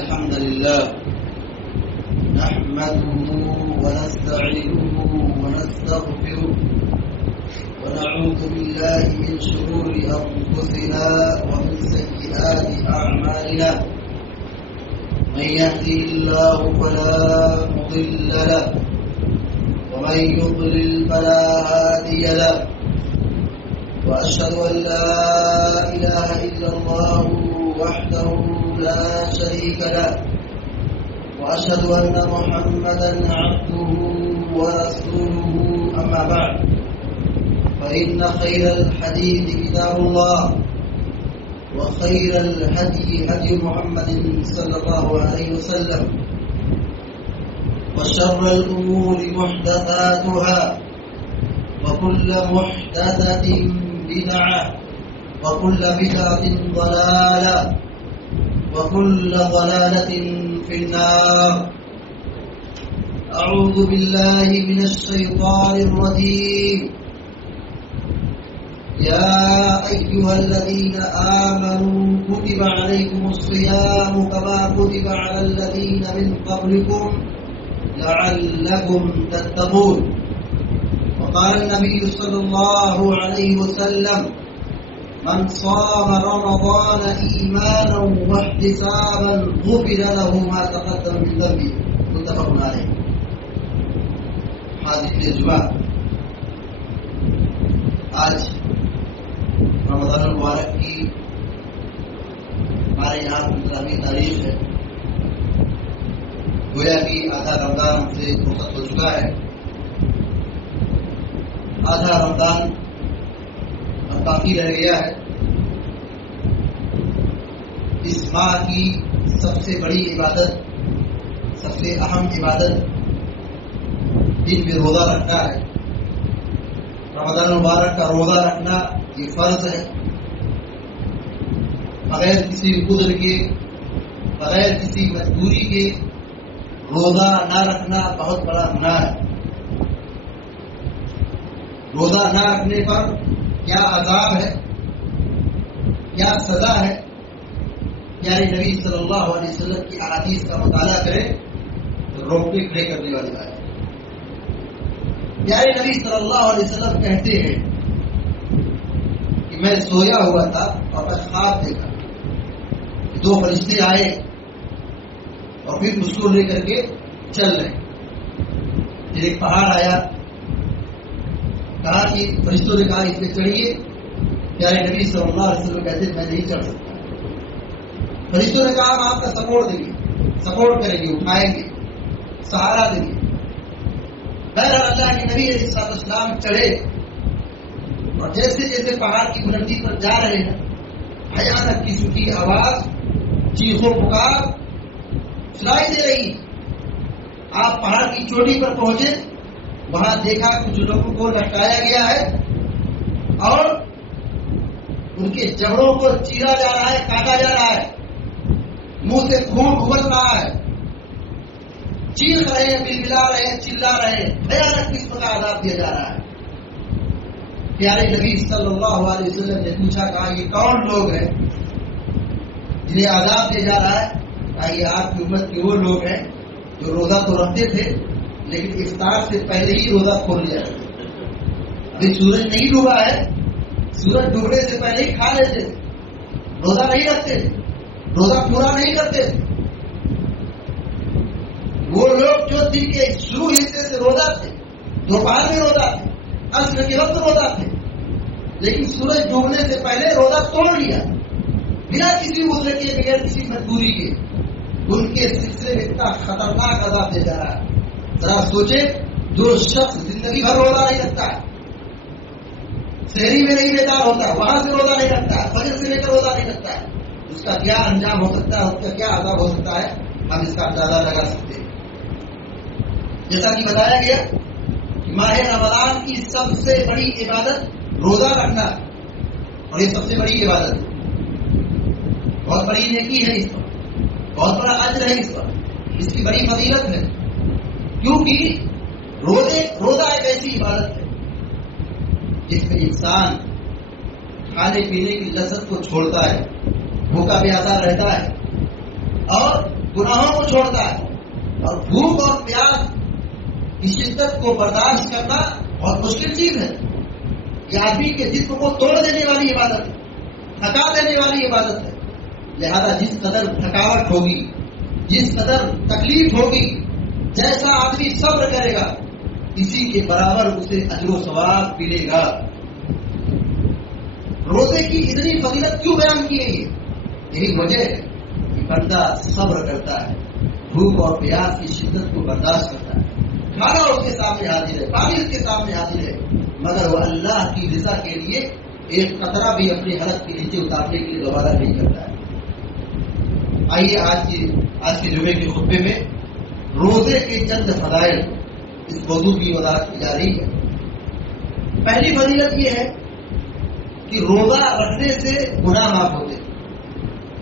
الحمد لله نحمده ونستعينه ونستغفره ونعوذ بالله من شرور أنفسنا ومن سيئات أعمالنا من يهدي الله فلا مضل له ومن يضلل فلا هادي له وأشهد أن لا إله إلا الله وحده لا شريك له وأشهد أن محمدا عبده ورسوله أما بعد فإن خير الحديث كتاب الله وخير الهدي هدي محمد صلى الله عليه وسلم وشر الأمور محدثاتها وكل محدثة بدعة وكل بدعة ضلالة وكل ضلالة في النار. أعوذ بالله من الشيطان الرجيم. يا أيها الذين آمنوا كتب عليكم الصيام كما كتب على الذين من قبلكم لعلكم تتقون. وقال النبي صلى الله عليه وسلم من صام رمضان إيمانا واحتسابا غفر له ما تقدم من ذنبه. متفق عليه. حاضرین اجماع، آج رمضان المبارک کی ہمارے یہاں 15ویں تاریخ ہے. گویا کہ آدھا رمضان ہم سے رخصت ہو چکا ہے. آدھا رمضان اب باقی رہ گیا ہے. اس ماہ کی سب سے بڑی عبادت، سب سے اہم عبادت دن میں روزہ رکھنا ہے. رمضان المبارک کا روزہ رکھنا یہ فرض ہے. بغیر کسی عذر کے، بغیر کسی مجبوری کے روزہ نہ رکھنا بہت بڑا گناہ ہے. روزہ نہ رکھنے پر کیا عذاب ہے، کیا سزا ہے، یعنی نبی صلی اللہ علیہ وسلم کی احادیث کا مطالعہ کریں تو روکنے کھڑے کرنے والی بات ہے. یعنی نبی صلی اللہ علیہ وسلم کہتے ہیں کہ میں سویا ہوا تھا اور میں خواب دیکھا کہ دو فرشتے آئے اور پھر اس کو لے کر کے چل رہے. پھر ایک پہاڑ آیا، کہا کہ فرشتوں نے کہا اس پہ چڑھیے. پیارے نبی صلی اللہ علیہ وسلم کہتے میں نہیں چڑھ سکتا. فرشتوں نے کہا ہم آپ کا سپورٹ دیں گے، سپورٹ کریں گے، اٹھائیں گے، سہارا دیں گے. بہرحال اللہ کے نبی علیہ السلام چڑھے اور جیسے جیسے پہاڑ کی بلندی پر جا رہے ہیں بھیانک کسی کی آواز، چیخو پکار سنائی دے رہی. آپ پہاڑ کی چوٹی پر پہنچے، وہاں دیکھا کچھ لوگوں کو لٹکایا گیا ہے اور ان کے جبڑوں کو چیرا جا رہا ہے، کاٹا جا رہا ہے، منہ سے خون ابل رہا ہے، چیخ رہے ہیں، بلبلا رہے ہیں، چلا رہے ہیں. بھیانک قسم کا عذاب دیا جا رہا ہے. پیارے نبی صلی اللہ علیہ وسلم نے پوچھا، کہا یہ کون لوگ ہیں جنہیں عذاب دیا جا رہا ہے؟ کہا یہ آپ کی امت کے وہ لوگ ہیں جو روزہ تو رکھتے تھے لیکن افطار سے پہلے ہی روزہ کھول لیا. ابھی سورج نہیں ڈوبا ہے، سورج ڈوبنے سے پہلے ہی کھا لیتے، روزہ نہیں رکھتے، روزہ پورا نہیں کرتے. وہ لوگ جو دن کے شروع حصے سے روزہ تھے، دوپہر میں روزہ تھے، عصر کے وقت روزہ تھے، لیکن سورج ڈوبنے سے پہلے روزہ توڑ لیا بنا کسی عذر کے، بغیر کسی مجبوری کے. ان کے سلسلے میں اتنا خطرناک عذاب دیا جا رہا ہے. ذرا سوچے، جو شخص زندگی بھر روزہ نہیں رکھتا ہے، شہری میں نہیں بیدار ہوتا ہے، وہاں سے روزہ نہیں رکھتا ہے، فجر سے لے کر روزہ نہیں رکھتا ہے، اس کا کیا انجام ہو سکتا ہے، اس کا کیا عذاب ہو سکتا ہے، ہم اس کا اندازہ لگا سکتے ہیں. جیسا کہ بتایا گیا کہ ماہ رمضان کی سب سے بڑی عبادت روزہ رکھنا، اور یہ سب سے بڑی عبادت ہے. بہت بڑی نیکی ہے اس پر، بہت بڑا اجر ہے اس پر، اس کی بڑی فضیلت ہے. کیونکہ روزہ ایک ایسی عبادت ہے جس میں انسان کھانے پینے کی لذت کو چھوڑتا ہے، بھوکا پیاسا رہتا ہے اور گناہوں کو چھوڑتا ہے. اور بھوک اور پیاس کی شدت کو برداشت کرنا بہت مشکل چیز ہے. یہ آدمی کے جسم کو توڑ دینے والی عبادت ہے, تھکا دینے والی عبادت ہے. لہذا جس قدر تھکاوٹ ہوگی, جس قدر تکلیف ہوگی, جیسا آدمی صبر کرے گا اسی کے برابر اسے اجر و ثواب ملے گا. روزے کی اتنی فضیلت کیوں بیان کی ہے؟ یہی وجہ ہے کہ بندہ صبر کرتا ہے, بھوک اور پیاس کی شدت کو برداشت کرتا ہے. کھانا اس کے سامنے حاضر ہے, پانی اس کے سامنے حاضر ہے, مگر وہ اللہ کی رضا کے لیے ایک قطرہ بھی اپنے حلق کے نیچے اتارنے کے لیے دوبارہ نہیں کرتا ہے. آئیے آج کے جمعے کے خطبے میں روزے کے چند فضائل اس موضوع کی وضاحت کی جا رہی ہے. پہلی فضیلت یہ ہے کہ روزہ رکھنے سے گناہ معاف ہوتے ہیں.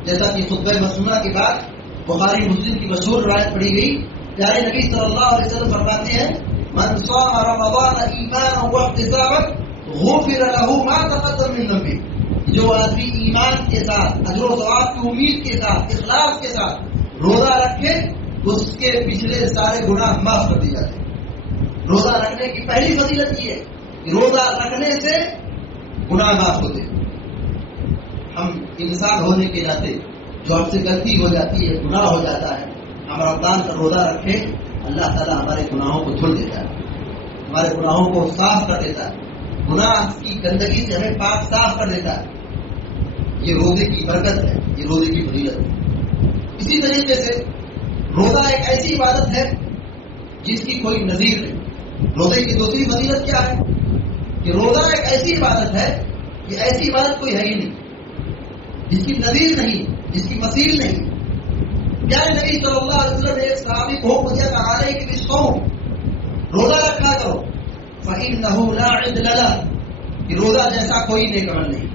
جیسا کہ خطبہ مسنونہ کے بعد بخاری مسلم کی مشہور روایت پڑھی گئی, پیارے نبی صلی اللہ علیہ وسلم فرماتے ہیں من صام رمضان ایمانا واحتسابا غفر له ما تقدم من ذنبه. جو آدمی ایمان کے ساتھ, اجر و ثواب کی امید کے ساتھ, اخلاص کے ساتھ روزہ رکھے اس کے پچھلے سارے گناہ معاف کر دیے جاتے ہیں. روزہ رکھنے کی پہلی فضیلت یہ ہے کہ روزہ رکھنے سے گناہ معاف ہوتے ہیں. ہم انسان ہونے کے ناطے جو ہم سے غلطی ہو جاتی ہے, گناہ ہو جاتا ہے, ہم رمضان کا روزہ رکھیں, اللہ تعالیٰ ہمارے گناہوں کو دھل دیتا ہے, ہمارے گناہوں کو صاف کر دیتا ہے, گناہ کی گندگی سے ہمیں پاک صاف کر دیتا ہے. یہ روزے کی برکت ہے, یہ روزے کی فضیلت ہے. اسی طریقے سے روزہ ایک ایسی عبادت ہے جس کی کوئی نظیر نہیں. روزے کی دوسری فضیلت کیا ہے کہ روزہ ایک ایسی عبادت ہے کہ ایسی عبادت کوئی ہے ہی نہیں جس کی نظیر نہیں, جس کی مثیل نہیں. پیارے نبی صلی اللہ علیہ وسلم نے ایک صحابی کو حکم دیا کہ علیک بالصوم, روزہ رکھا کرو, فإنہ لا عدل لہ, کہ روزہ جیسا کوئی نیک عمل نہیں,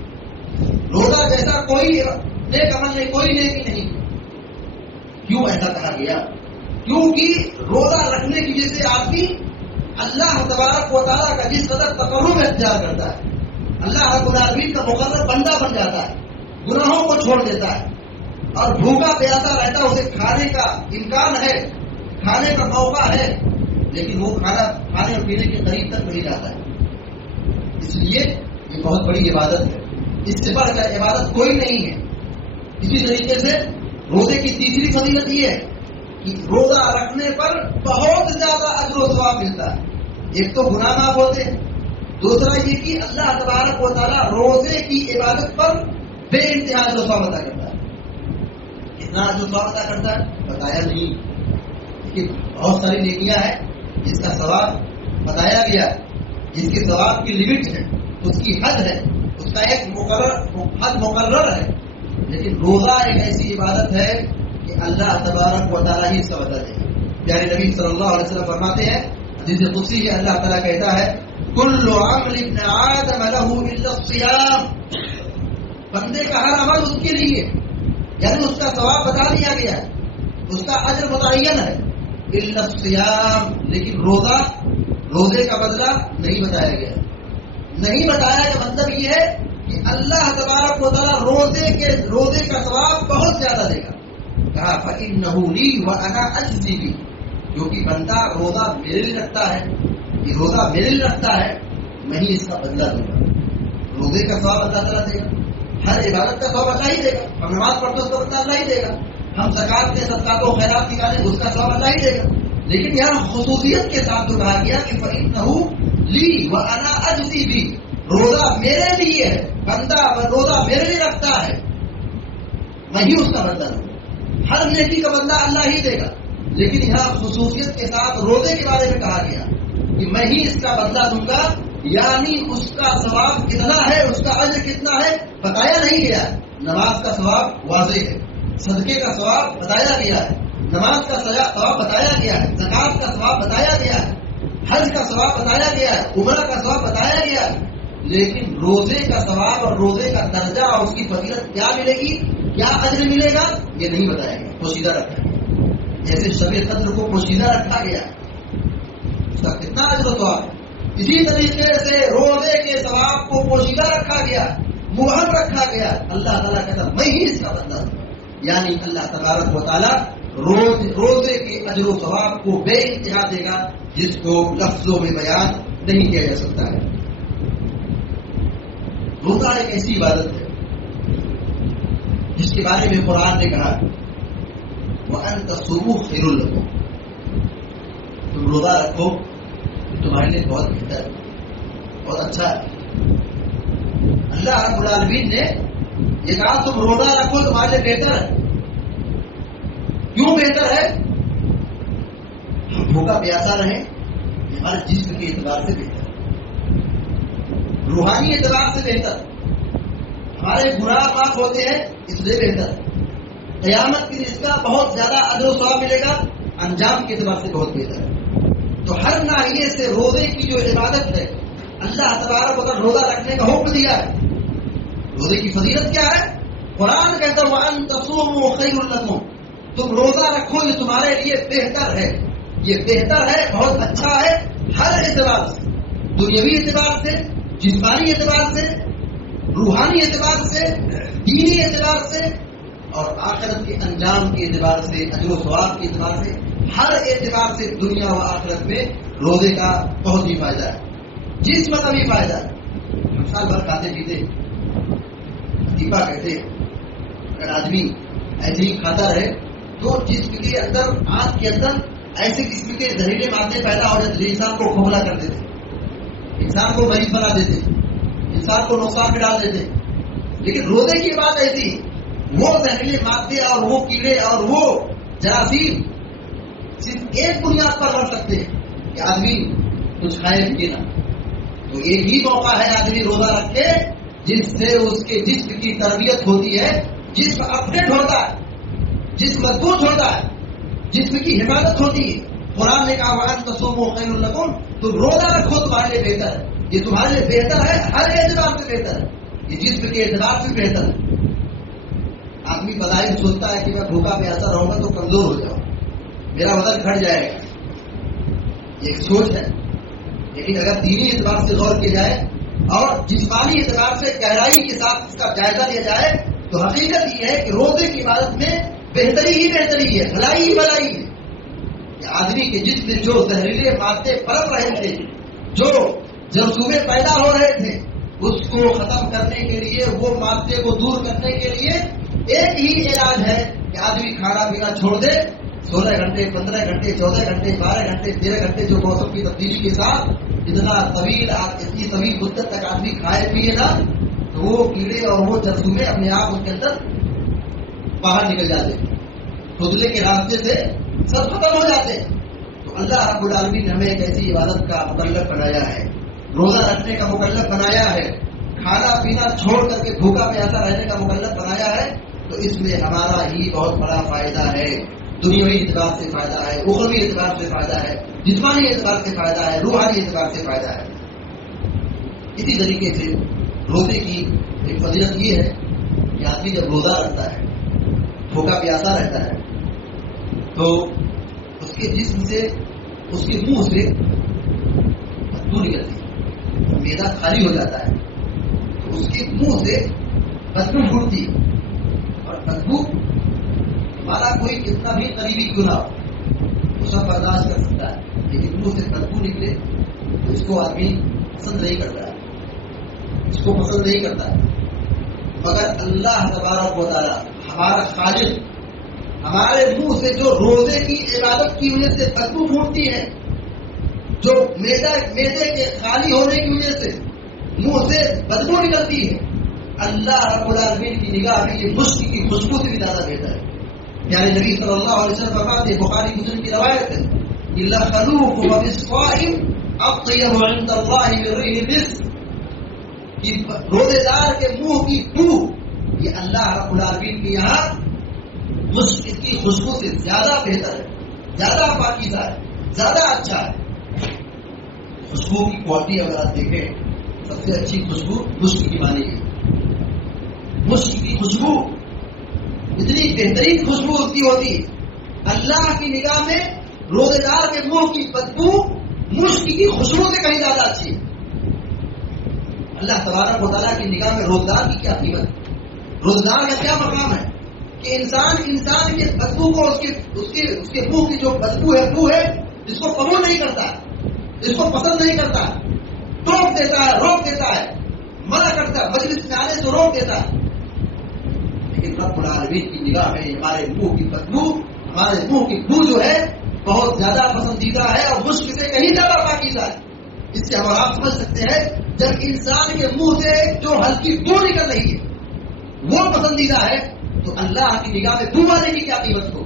روزہ جیسا کوئی نیک عمل نہیں, کوئی نیکی نہیں. کیوں ایسا کہا گیا؟ کیونکہ روزہ رکھنے کی وجہ سے آدمی اللہ تبارک و تعالیٰ کا جس قدر تقرب اختیار کرتا ہے, اللہ رب العالمین کا مقرر بندہ بن جاتا ہے, گناہوں کو چھوڑ دیتا ہے, اور بھوکا پیاسا رہتا ہے, اسے کھانے کا امکان ہے, کھانے کا موقع ہے, لیکن وہ کھانے اور پینے کے قریب تک نہیں جاتا ہے. اس لیے یہ بہت بڑی عبادت ہے, اس سے بڑھ کر عبادت کوئی نہیں ہے. اسی طریقے سے روزے کی تیسری فضیلت یہ ہے کہ روزہ رکھنے پر بہت زیادہ اجر و ثواب ملتا ہے. ایک تو گناہ معاف ہوتے ہیں, دوسرا یہ کہ اللہ تبارک و تعالیٰ روزے کی عبادت پر بے انتہا اجر و ثواب عطا کرتا ہے. کتنا اجر و ثواب عطا کرتا ہے بتایا نہیں, کہ بہت ساری نیکیاں ہیں جس کا ثواب بتایا گیا, جس کے ثواب کی لمٹ ہے, اس کی حد ہے, اس کا ایک حد مقرر ہے. لیکن روزہ ایک ایسی عبادت ہے کہ اللہ تبارک و تعالیٰ ہی اس کا بدلہ دے. پیارے نبی صلی اللہ علیہ وسلم فرماتے ہیں, حدیث قدسی ہے, اللہ تعالیٰ کہتا ہے کل عمل ابن آدم له الا الصیام, بندے کا ہر عمل اس کے لیے, یعنی اس کا ثواب بتا دیا گیا ہے, اس کا اجر متعین ہے, الا الصیام, لیکن روزے کا بدلہ نہیں بتایا گیا. نہیں بتایا کہ مطلب یہ ہے کہ اللہ تبارک و تعالیٰ روزے کا ثواب بہت زیادہ دے گا. کہا فإنہ لی وأنا أجزی بہ, کیونکہ بندہ روزہ میرے لیے رکھتا ہے, یہ روزہ میرے لیے رکھتا ہے, میں ہی اس کا بدلہ دوں گا. روزے کا ثواب اللہ تعالیٰ دے گا, ہر عبادت کا ثواب اللہ ہی دے گا. ہم نماز پڑھتے اس کا بدلہ اللہ ہی دے گا, ہم زکات کے صدقات و خیرات نکالیں اس کا ثواب اللہ ہی دے گا. لیکن یہاں خصوصیت کے ساتھ جو کہا گیا کہ فإنہ لی وأنا أجزی بہ, روزہ میرے لیے ہے, بندہ روزہ میرے لیے رکھتا ہے, میں ہی اس کا بدلہ دوں گا. ہر نیکی کا بدلہ اللہ ہی دے گا, لیکن یہاں خصوصیت کے ساتھ روزے کے بارے میں کہا گیا کہ میں ہی اس کا بدلہ دوں گا, یعنی اس کا ثواب کتنا ہے, اس کا اجر کتنا ہے بتایا نہیں گیا. نماز کا ثواب واضح ہے, صدقے کا ثواب بتایا گیا ہے, نماز کا ثواب بتایا گیا ہے, زکات کا ثواب بتایا گیا ہے, حج کا ثواب بتایا گیا ہے, عمرہ کا ثواب بتایا گیا ہے. لیکن روزے کا ثواب اور روزے کا درجہ اور اس کی فضیلت کیا ملے گی, کیا اجر ملے گا, یہ نہیں بتایا گیا, پوشیدہ رکھا گیا. جیسے شب قدر کو پوشیدہ رکھا گیا, اس کا کتنا اجر و ثواب ہے, اسی طریقے سے روزے کے ثواب کو پوشیدہ رکھا گیا, مبہم رکھا گیا. اللہ تعالیٰ کہتا میں ہی اس کا بدلہ دوں, یعنی اللہ تبارک و تعالیٰ روزے کے اجر و ثواب کو بے انتہا دے گا، جس کو لفظوں میں بیان نہیں کیا جا سکتا ہے۔ روزہ ایک ایسی عبادت ہے جس کے بارے میں قرآن نے کہا وَأَن تَصُومُوا خَيْرٌ لَكُمْ، تم روزہ رکھو تمہارے لیے بہت بہتر ہے، بہت اچھا ہے۔ اللہ رب العالمین نے یہ کہا تم روزہ رکھو تمہارے لیے بہتر ہے۔ کیوں بہتر ہے؟ ہم بھوکا پیاسا رہیں، ہمارے جسم کے اعتبار سے بہتر، روحانی اعتبار سے بہتر، ہمارے گناہ معاف ہوتے ہیں اس لیے بہتر، قیامت کے اس کا بہت زیادہ اجر و ثواب ملے گا، انجام کے اعتبار سے بہت بہتر ہے۔ تو ہر ناحیے سے روزے کی جو عبادت ہے، اللہ تبارک و تعالی روزہ رکھنے کا حکم دیا ہے۔ روزے کی فضیلت کیا ہے؟ قرآن کہتا ہے وَأَن تَصُومُوا خَيْرٌ لَكُمْ، تم روزہ رکھو یہ تمہارے لیے بہتر ہے، یہ بہتر ہے، بہت اچھا ہے، ہر اعتبار سے، دنیاوی اعتبار سے، جسمانی اعتبار سے، روحانی اعتبار سے، دینی اعتبار سے، اور آخرت کے انجام کے اعتبار سے، اجر و ثواب کے اعتبار سے، ہر اعتبار سے دنیا و آخرت میں روزے کا بہت ہی فائدہ ہے، جسم کا بھی فائدہ ہے۔ ہم سال بھر کھاتے پیتے دیپا کہتے اگر آدمی ایسے ہی کھاتا رہے تو جسم کے اندر، آنکھ کے اندر ایسے قسم کے زہریلے مادے پیدا ہو جاتے، انسان کو کھوکھلا کر دیتے، انسان کو مریض بنا دیتے، انسان کو نقصان میں ڈال دیتے۔ لیکن روزے کی بات ایسی، وہ زہریلے مادے اور وہ کیڑے اور وہ جراثیم صرف ایک بنیاد پر بڑھ سکتے ہیں کہ آدمی کچھ کھائے پیے نہ۔ تو ایک ہی موقع ہے آدمی روزہ رکھے جس سے اس کے جسم کی تربیت ہوتی ہے، جسم اپڈیٹ ہوتا ہے، جسم مضبوط ہوتا ہے، جسم کی حفاظت ہوتی ہے۔ قرآن نے کہا وَأَن تَصُومُوا خَيْرٌ لَكُمْ، تم روزہ رکھو تمہارے لیے بہتر ہے، یہ تمہارے لیے بہتر ہے، ہر اعتبار سے بہتر ہے، یہ جسم کے اعتبار سے بہتر ہے۔ آدمی بظاہر سوچتا ہے کہ میں بھوکا پیاسا رہوں گا تو کمزور ہو جاؤں، میرا وزن گھٹ جائے گا، یہ ایک سوچ ہے۔ لیکن اگر دینی اعتبار سے غور کیا جائے اور جسمانی اعتبار سے گہرائی کے ساتھ اس کا جائزہ لیا جائے تو حقیقت یہ ہے کہ روزے کی عبادت میں بہتری ہی بہتری ہے، بھلائی ہی بھلائی ہے کہ آدمی کے جسم میں جو زہریلے مادے پنپ رہے تھے، جو جرثومے پیدا ہو رہے تھے، اس کو ختم کرنے کے لیے، وہ مادے کو دور کرنے کے لیے ایک ہی علاج ہے کہ آدمی کھانا پینا چھوڑ دے، 16 گھنٹے 15 گھنٹے 14 گھنٹے 12 گھنٹے 13 گھنٹے جو موسم کی تبدیلی کے ساتھ اتنی طویل مدت تک آدمی کھائے پیے نا تو وہ کیڑے اور وہ جرثومے اپنے آپ اس کے اندر باہر نکل جاتے، خودلے کے راستے سے سب ختم ہو جاتے۔ تو اللہ رب العالمین نے ہمیں ایک ایسی عبادت کا مکلف بنایا ہے، روزہ رکھنے کا مکلف بنایا ہے، کھانا پینا چھوڑ کر کے بھوکا پیاسا رہنے کا مکلف بنایا ہے، تو اس میں ہمارا ہی بہت بڑا فائدہ ہے، دنیاوی اعتبار سے فائدہ ہے، اخروی اعتبار سے فائدہ ہے، جسمانی اعتبار سے فائدہ ہے، روحانی اعتبار سے فائدہ ہے۔ اسی طریقے سے روزے کی ایک فضیلت یہ ہے کہ آدمی جب روزہ رکھتا ہے، بھوکا پیاسا رہتا ہے، تو اس کے جسم سے، اس کے منہ سے بدبو نکلتی ہے، معدہ خالی ہو جاتا ہے تو اس کے منہ سے بدبو پھوٹتی ہے، اور بدبو ہمارا کوئی کتنا بھی قریبی کیوں نہ ہو وہ سب برداشت کر سکتا ہے، لیکن منہ سے بدبو نکلے تو اس کو آدمی پسند نہیں کرتا ہے، اس کو پسند نہیں کرتا ہے۔ مگر اللہ تبارک و تعالی ہمارا خالق ہمارے منہ سے جو روزے کی عبادت کی وجہ سے بدبو پھوٹتی ہے، جو میدے کے خالی ہونے کی وجہ سے منہ سے بدبو نکلتی ہے، اللہ رب العالمین کی نگاہ میں یہ مشک کی خوشبو سے بھی زیادہ بہتر ہے۔ یعنی نبی صلی اللہ علیہ وسلم فرماتے ہیں، بخاری مسلم کی روایت ہے، لَخَلُوفُ وَبِالصَّائِمِ أَطْيَبُ عِندَ اللَّهِ مِن رِّيحِ الْمِسْكِ، کہ روزے دار کے منہ کی بو یہ اللہ رب العالمین کے یہاں مشک کی خوشبو سے زیادہ بہتر ہے، زیادہ پاکیزہ ہے، زیادہ اچھا ہے۔ خوشبو کی کوالٹی اگر آپ دیکھیں، سب سے اچھی خوشبو مشک کی مانی ہے، مشک کی خوشبو اتنی بہترین خوشبو اس کی ہوتی ہے، اللہ کی نگاہ میں روزے دار کے منہ کی بدبو مشک کی خوشبو سے کہیں زیادہ اچھی ہے۔ اللہ تبارک و تعالیٰ کی نگاہ میں روزدار کی کیا قیمت ہے، روزدار کا کیا مقام ہے کہ انسان کے بدبو کو اس کے منہ کی جو بدبو ہے بو ہے جس کو قبول نہیں کرتا، جس کو پسند نہیں کرتا، ٹوک دیتا ہے، روک دیتا ہے، منع کرتا ہے، مجلس میں آنے سے روک دیتا ہے. لیکن رب العالمین کی نگاہ میں ہمارے منہ کی بدبو، ہمارے منہ کی بو جو ہے بہت زیادہ پسندیدہ ہے اور مشک سے کہیں زیادہ پاکیزہ ہے. اس سے ہم آپ سمجھ سکتے ہیں جب انسان کے منہ سے جو ہلکی بو نکل رہی ہے وہ پسندیدہ ہے تو اللہ کی نگاہ میں بو آنے کی کیا قیمت ہو.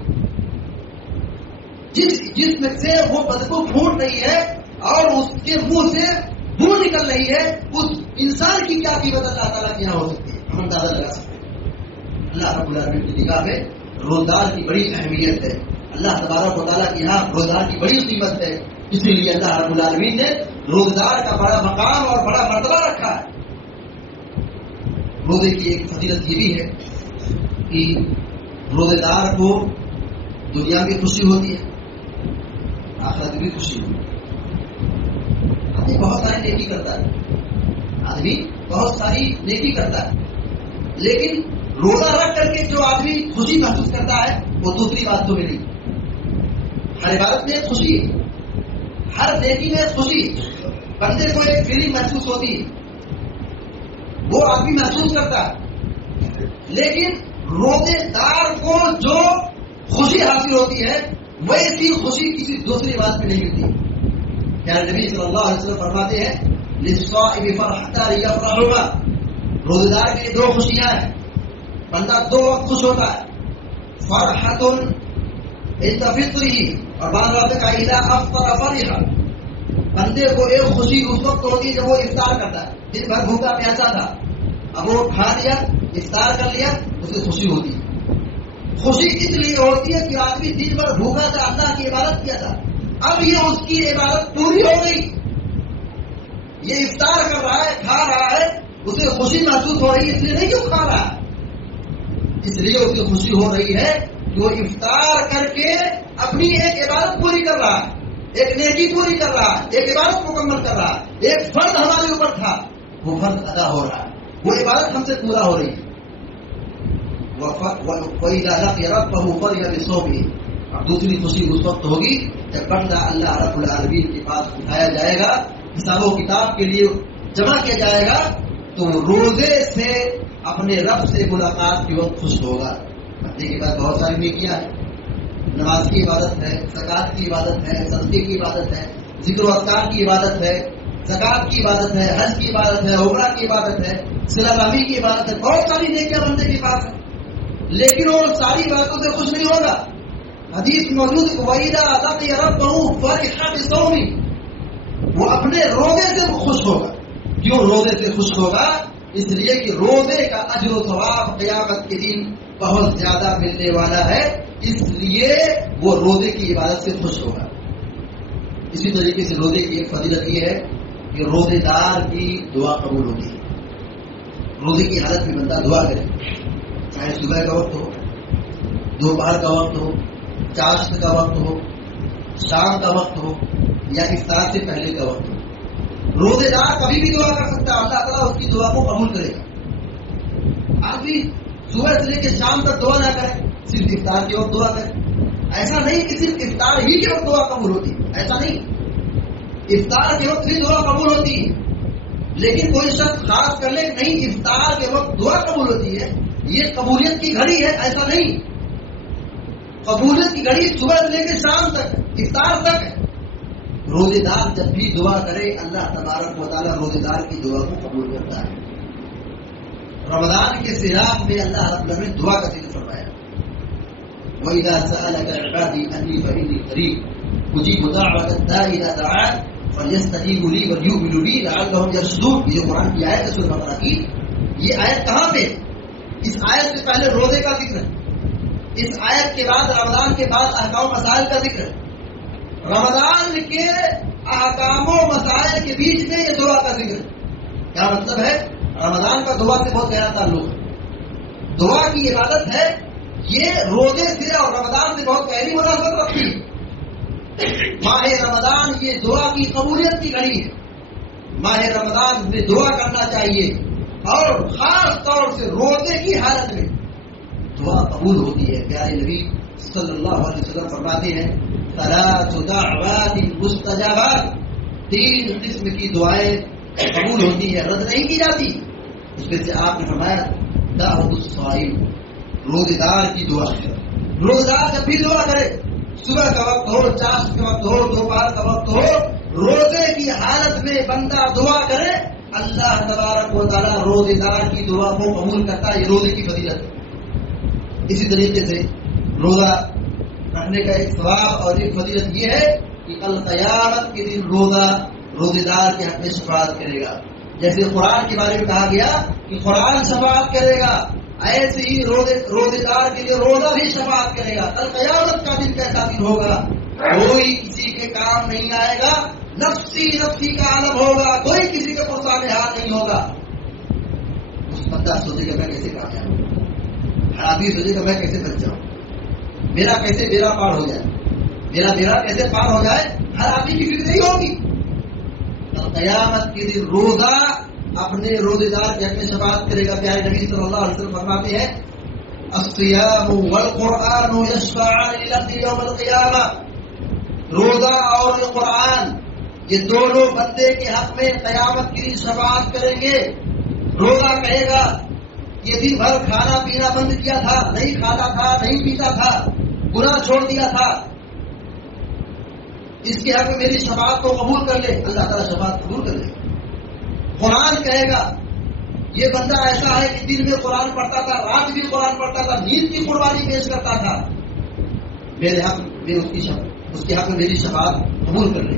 جس میں سے وہ بدبو پھوٹ رہی ہے اور اس کے منہ سے بو نکل رہی ہے، اس انسان کی کیا قیمت اللہ تعالیٰ کے یہاں ہو سکتی ہے، ہم اندازہ لگا سکتے ہیں. اللہ رب العالمین کی نگاہ میں روزدار کی بڑی اہمیت ہے. اللہ تبارک و تعالیٰ کے یہاں روزدار کی بڑی قیمت ہے. اسی لیے اللہ رب العالمین نے روزدار کا بڑا مقام اور بڑا مرتبہ رکھا ہے. روزے کی ایک فضیلت یہ بھی ہے کہ روزے دار کو دنیا میں خوشی ہوتی ہے، آخرت میں بھی خوشی ہوتی ہے. آدمی بہت ساری نیکی کرتا ہے، لیکن روزہ رکھ کر کے جو آدمی خوشی محسوس کرتا ہے وہ دوسری بات تو میں نہیں. ہر عبادت میں ایک خوشی ہے، ہر نیکی میں ایک خوشی ہے. بندے کو ایک فیلنگ محسوس ہوتی ہے، وہ آدمی محسوس کرتا ہے. لیکن روزے دار کو جو خوشی حاصل ہوتی ہے ویسی خوشی کسی دوسری بات میں نہیں ملتی. پیارے نبی صلی اللہ علیہ وسلم فرماتے ہیں للصائم فرحتان یفرحهما، روزے دار کے لیے دو خوشیاں ہیں. بندہ دو وقت خوش ہوتا ہے، فرحت عند فطره اور بعض وقت کا اذا افطر فرح. بندے کو ایک خوشی اس وقت ہوتی ہے جب وہ افطار کرتا ہے. دن بھر بھوکا پیاسا تھا، اب وہ کھا لیا، افطار کر لیا، اسے خوشی ہوتی ہے. خوشی اس لیے ہوتی ہے کہ آدمی دن بھر بھوکا تھا، اللہ کی عبادت کیا تھا، اب یہ اس کی عبادت پوری ہو گئی، یہ افطار کر رہا ہے، کھا رہا ہے، اسے خوشی محسوس ہو رہی ہے. اس لیے نہیں کیوں کھا رہا ہے، اس لیے اسے خوشی ہو رہی ہے کہ وہ افطار کر کے اپنی ایک عبادت پوری کر رہا ہے، ایک نیکی پوری کر رہا ہے، ایک عبادت مکمل کر رہا ہے. ایک فرض ہمارے اوپر تھا، وہ فرض ادا ہو رہا ہے، وہ عبادت ہم سے پورا ہو رہی ہے. وَإِذَا لَقِيَ رَبَّهُ فَرِحَ بِصَوْمِهِ. اور دوسری خوشی اس وقت ہوگی جب بندہ اللہ رب العالمین کے پاس اٹھایا جائے گا، حساب و کتاب کے لیے جمع کیا جائے گا، تو روزے سے اپنے رب سے ملاقات کے وقت خوش ہوگا. بندے کے پاس بہت ساری نیکیاں ہیں، نماز کی عبادت ہے، زکوٰۃ کی عبادت ہے، صدقے کی عبادت ہے، ذکر و اذکار کی عبادت ہے، زکوٰۃ کی عبادت ہے، حج کی عبادت ہے، عمرہ کی عبادت ہے، صلہ رحمی کی عبادت ہے. بہت ساری نیکیاں بندے کے پاس ہیں، لیکن وہ ساری باتوں سے خوش نہیں ہوگا. حدیث موجود وَإِذَا لَقِيَ رَبَّهُ فَرِحَ بِصَوْمِهِ. وہ اپنے روزے سے خوش ہوگا. کیوں روزے سے خوش ہوگا؟ اس لیے کہ روزے کا اجر و ثواب قیامت کے دن بہت زیادہ ملنے والا ہے، اس لیے وہ روزے کی عبادت سے خوش ہوگا. اسی طریقے سے روزے کی ایک فضیلت یہ ہے کہ روزے دار کی دعا قبول ہوتی ہے. روزے کی حالت میں بندہ دعا کرے، چاہے صبح کا وقت ہو، دوپہر کا وقت ہو، چاشت کا وقت ہو، شام کا وقت ہو، یا افطار سے پہلے کا وقت ہو. روزے دار کبھی بھی دعا کر سکتا ہے، اللہ تعالیٰ اس کی دعا کو قبول کرے گا. آدمی صبح سے لے کے شام تک دعا نہ کرے، صرف افطار کے وقت دعا کرے. ایسا نہیں کہ صرف افطار ہی کے وقت دعا قبول ہوتی ہے، ایسا نہیں. افطار کے وقت بھی دعا قبول ہوتی ہے، لیکن کوئی شخص خاص کر لے نہیں افطار کے وقت دعا قبول ہوتی ہے، یہ قبولیت کی گھڑی ہے، ایسا نہیں. قبولیت کی گھڑی صبح سے لے کے شام تک، افطار تک ہے. روزے دار جب بھی دعا کرے اللہ تبارک و تعالیٰ روزے دار کی دعا کو قبول کرتا ہے. رمضان کے سیاق میں اللہ رب العالمین نے دعا کا ذکر فرمایا، وَإِذَا سَأَلَكَ عِبَادِي عَنِّي فَإِنِّي قَرِيبٌ أُجِيبُ دَعْوَةَ الدَّاعِ إِذَا دَعَانِ فَلْيَسْتَجِيبُوا لِي وَلْيُؤْمِنُوا بِي لَعَلَّهُمْ يَرْشُدُونَ. یہ قرآن کی آیت ہے سورہ بقرہ کی. یہ آیت کہاں پہ؟ اس آیت سے پہلے روزے کا ذکر ہے، اس آیت کے بعد رمضان کے بعد احکام و مسائل کا ذکر ہے. رمضان کے احکام و مسائل کے بیچ میں یہ دعا کا ذکر ہے. کیا مطلب ہے؟ رمضان کا دعا سے بہت گہرا تعلق ہے. دعا کی عبادت ہے، یہ روزے سے اور رمضان سے بہت گہری مناسبت رکھتی ہے. ماہ رمضان یہ دعا کی قبولیت کی گھڑی ہے. ماہ رمضان میں دعا کرنا چاہیے، اور خاص طور سے روزے کی حالت میں. دعا قبول ہوتی ہے. پیارے نبی صلی اللہ علیہ وسلم فرماتے ہیں ثلاث دعوات مستجابات، 3 قسم کی دعائیں قبول ہوتی ہے، رد نہیں کی جاتی. اس میں سے آپ نے فرمایا دعوت الصائم، روزے دار کی دعا. روزے دار جب بھی دعا کرے، صبح کا وقت ہو، چاشت کا وقت ہو، دوپہر کا وقت ہو، روزے کی حالت میں بندہ دعا کرے، اللہ تبارک و تعالیٰ روزے دار کی دعا کو قبول کرتا ہے. یہ روزے کی فضیلت ہے. اسی طریقے سے روزہ رکھنے کا ایک ثواب اور ایک فضیلت یہ ہے کہ کل قیامت کے دن روزے دار کے حق میں شفاعت کرے گا. جیسے قرآن کے بارے میں کہا گیا کہ قرآن شفاعت کرے گا، ایسے ہی روزے دار کے لیے روزہ بھی شفاعت کرے گا. کل قیامت کا دن کیسا دن ہوگا؟ کوئی کسی کے کام نہیں آئے گا، نفسی نفسی کا عالم ہوگا، کوئی کسی کے پرسان حال نہیں ہوگا. اس بندہ سوچے گا میں کیسے کامیاب ہوں، ہر آدمی سوچے گا میں کیسے بچ جاؤں، میرا کیسے بیڑا پار ہو جائے، میرا بیڑا کیسے پار ہو جائے، ہر آدمی کی فکر نہیں ہوگی. قیامت کے دن روزہ اپنے روزے دار کے حق میں شفاعت کرے گا. پیارے نبی صلی اللہ علیہ وسلم فرماتے ہیں الصیام والقرآن یشفعان للعبد یوم القیامہ، روزہ اور قرآن یہ دونوں بندے کے حق میں قیامت کے دن شفاعت کریں گے. روزہ کہے گا یہ دن بھر کھانا پینا بند کیا تھا، نہیں کھاتا تھا، نہیں پیتا تھا، گناہ چھوڑ دیا تھا، اس کے حق میں میری شفاعت کو قبول کر لے. اللہ تعالیٰ شفاعت قبول کر لے. قرآن کہے گا یہ بندہ ایسا ہے کہ دن میں قرآن پڑھتا تھا، رات بھی قرآن پڑھتا تھا، نیند کی قربانی پیش کرتا تھا، میرے حق میں اس کے حق میں میری شفاعت قبول کر لے.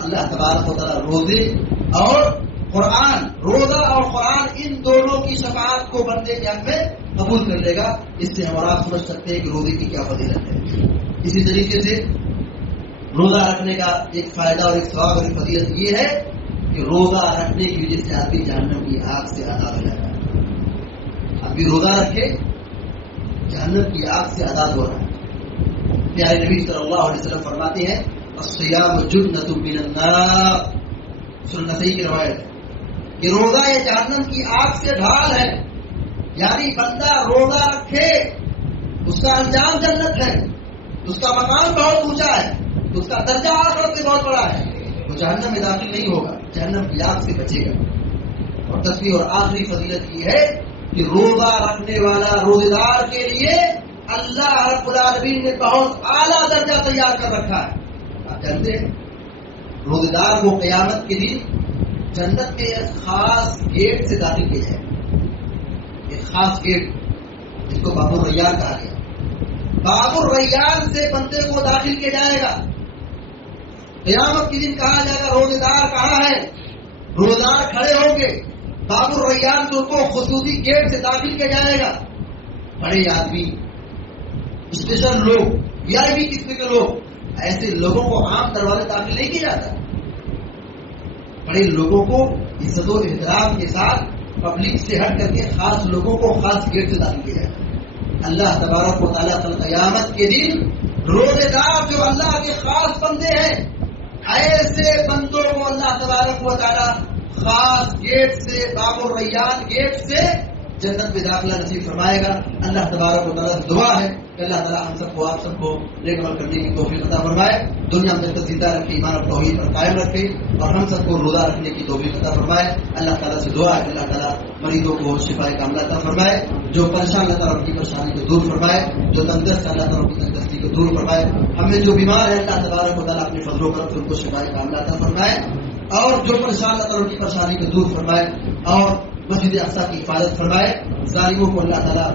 اللہ تبارک و تعالیٰ روزہ اور قرآن ان دونوں کی شفاعت کو بندے کے حق میں قبول کر لے گا. اس سے ہم اور آپ سمجھ سکتے ہیں کہ روزے کی کیا فضیلت ہے. اسی طریقے سے روزہ رکھنے کا ایک فائدہ اور ایک ثواب اور ایک فضیلت یہ ہے کہ روزہ رکھنے کی وجہ سے آدمی جہنم کی آگ سے آزاد ہو جاتا ہے. آدمی روزہ رکھے جہنم کی آگ سے آزاد ہو رہا ہے. پیارے نبی صلی اللہ علیہ وسلم فرماتے ہیں الصیام جنۃ من النار، سنن نسائی کی روایت ہے کہ روزہ یہ جہنم کی آگ سے ڈھال ہے. یعنی بندہ روزہ رکھے اس کا انجام جنت ہے، اس کا مقام بہت اونچا ہے، اس کا درجہ آخرت میں بہت بڑا ہے، وہ جہنم میں داخل نہیں ہوگا، جہنم کی آگ سے بچے گا. اور 10ویں اور آخری فضیلت یہ ہے کہ روزہ رکھنے والا روزے دار کے لیے اللہ رب العالمین نے بہت اعلیٰ درجہ تیار کر رکھا ہے. آپ جانتے ہیں روزے دار کو قیامت کے دن جنت کے ایک خاص گیٹ سے داخل کیا جائے، ایک خاص گیٹ جس کو باب الریان کہا گیا. باب الریان سے بندے کو داخل کیا جائے گا. قیامت کے دن کہا جائے گا روزے دار کہاں ہے، روزے دار کھڑے ہوں گے. باب الریان سے ان کو خصوصی گیٹ سے داخل کیا جائے گا. بڑے آدمی، اسپیشل لوگ، VIP قسم کے لوگ، ایسے لوگوں کو عام دروازے داخل نہیں کیا جاتا. بڑے لوگوں کو عزت و احترام کے ساتھ پبلک سے ہٹ کر کے خاص لوگوں کو خاص گیٹ سے داخل کیا جاتا ہے. اللہ تبارک و تعالیٰ قیامت کے دن روزے دار جو اللہ کے خاص بندے ہیں، ایسے بندوں کو اللہ تبارک و تعالیٰ خاص گیٹ سے، باب الریان گیٹ سے جنت میں داخلہ نصیب فرمائے گا. اللہ تبارک و تعالیٰ سے دعا ہے کہ اللہ تعالیٰ ہم سب کو، آپ سب کو نیک عمل کرنے کی توفیق عطا فرمائے، دنیا میں جب تک زندہ رکھے، ایمان اور توحید پر قائم رکھے، اور ہم سب کو روزہ رکھنے کی توفیق عطا فرمائے. اللہ تعالیٰ سے دعا ہے کہ اللہ تعالیٰ مریضوں کو شفا کاملہ عطا فرمائے، جو پریشان اللہ تعالیٰ ان کی پریشانی کو دور فرمائے، جو تندرست اللہ تعالیٰ ان کی تندرستی کو دور فرمائے. ہمیں جو بیمار ہے اللہ تبارک و تعالیٰ اپنے فضل و کرم سے ان کو شفا کاملہ عطا فرمائے، اور جو پریشان اللہ تعالیٰ ان کی پریشانی کو دور فرمائے، اور مسجد اقصی کی حفاظت فرمائے. ظالموں کو اللہ تعالیٰ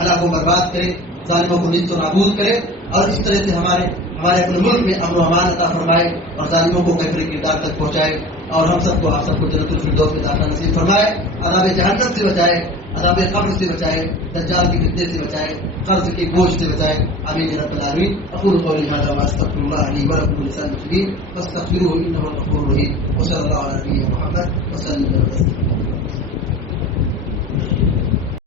ہلاک و برباد کرے، ظالموں کو نیست و نابود کرے، اور اس طرح سے ہمارے اپنے ملک میں امن و امان عطا فرمائے، اور ظالموں کو کیفر کردار تک پہنچائے، اور ہم سب کو، آپ سب کو جنت الفردوس میں داخلہ نصیب فرمائے. عذاب جہنم سے بچائے، عذاب قبر سے بچائے، دجال کی فتنے سے بچائے، قرض کے بوجھ سے بچائے. آمین یا رب العالمین. اقول قولی هذا واستغفر الله لي ولكم ولسائر المسلمين فاستغفروه انه هو الغفور الرحيم. وصلى الله على نبينا محمد وسلم.